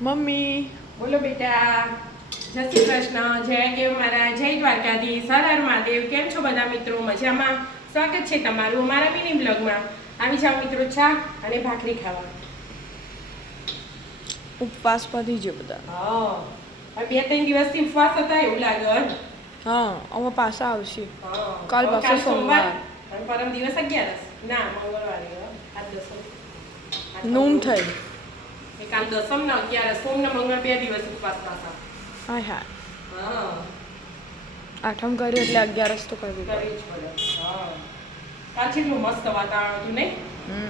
Mummy બોલો બેટા. જય શ્રી કૃષ્ણ, જય દેવ મહારાજ, જય દ્વારકાધીશ, હર હર મહાદેવ. કેમ છો બધા મિત્રો? મજામાં? સ્વાગત છે તમારું અમારા મિની બ્લોગમાં. આવી જાઓ મિત્રો, ચા અને ભાખરી ખાવા. ઉપવાસ પતી ગયો બધા. હા, હવે 2-3 દિવસથી ઉપવાસ હતા એવું લાગે. હા, અમે પાછા આવશે. હા, કાલ હવે પાછો સોમવાર. અને પરમ દિવસ 11. ના, મંગળવારે. આજ દસમ. નૂમ થઈ. કાલ દસમ ને 11, સોમ ને મંગળ 2 દિવસ ઉપવાસ પાછા. હા હા. હા, આઠમ કર્યું એટલે 11 તો કરવી પડે. કરવી જ પડે. હા, કાલ કેટલું મસ્ત વાતાવરણ હતું નહીં?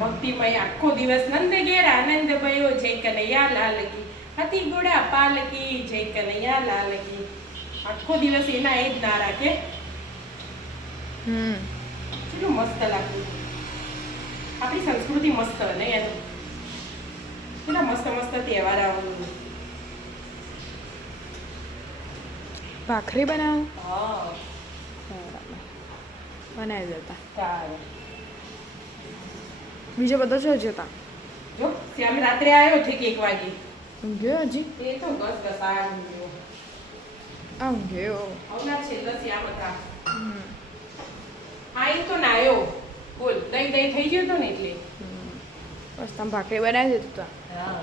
ભક્તિમય આખો દિવસ નંદ ઘેર આનંદ ભયો, જય કનૈયા લાલ કી. હતી ઘોડા પાલકી, જય કનૈયા લાલ કી. આખો દિવસ એના એ જ નારા કે કેટલું મસ્ત લાગતું. આપણી સંસ્કૃતિ મસ્ત નહીં એનું. કેટલા મસ્ત મસ્ત તહેવાર આવું. ભાખરી બનાવો. હા, બનાવી દેતા. સારું. બીજો બધો શું જતા? જો શ્યામ રાત્રે આવ્યો છે કે 1 વાગે. ઊંઘ્યો હજી? એ તો ગસ ગસ આવ્યો ઊંઘ્યો. ઊંઘ્યો. હમણાં છેલ્લા શ્યામ હતા. હા, એ તો નાયો. બોલ, દહીં થઈ ગયો તો ને એટલે. બસ તમે ભાખરી બનાવી દીધું તો. હા,